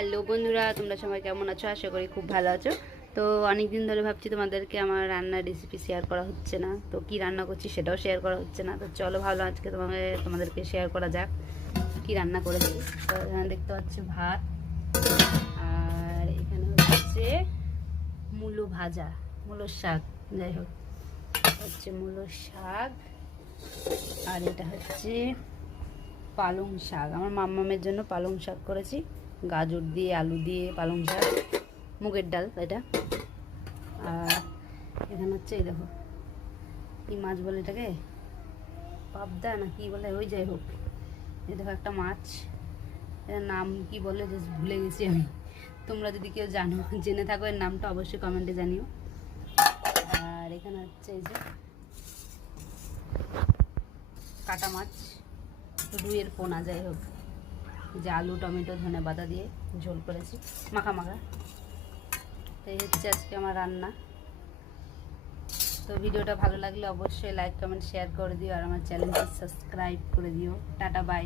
Hello বন্ধুরা, তোমরা সবাই কেমন আছো? আশা করি খুব ভালো আছো। তো অনেক দিন ধরে ভাবছি তোমাদেরকে আমার রান্নার রেসিপি শেয়ার করা হচ্ছে না, তো কি রান্না করছি সেটাও শেয়ার করা হচ্ছে না। তো চলো ভালো আজকে তোমাদেরকে শেয়ার করা যাক কি রান্না করেছি। তো এখানে দেখতে পাচ্ছি ভাত, আর এখানে হচ্ছে মূলো ভাজা, মূলোর শাক, যাই হোক হচ্ছে মূলোর শাক। আর এটা হচ্ছে পালং শাক, আমার মাম্মামের জন্য পালং শাক করেছি, গাজর দিয়ে আলু দিয়ে পালং শাক, মুগের ডাল এটা। আর এখানে হচ্ছে এই দেখো কি মাছ বলে এটাকে, পাবদা না কি বলে, ওই যাই হোক এই দেখো একটা মাছ, এটার নাম কি বলে জাস্ট ভুলে গেছি আমি। তোমরা যদি কেউ জানো, জেনে থাকো এর নামটা অবশ্যই কমেন্টে জানিও। আর এখানে হচ্ছে এই যে কাটা মাছ, রুইয়ের পোনা, যাই হোক যে আলু টমেটো ধনে বাটা দিয়ে ঝোল করেছি মাখা মাখা। তো এই হচ্ছে আজকে আমার রান্না। তো ভিডিওটা ভালো লাগলে অবশ্যই লাইক কমেন্ট শেয়ার করে দিও, আর আমার চ্যানেলটি সাবস্ক্রাইব করে দিও। Tata bye.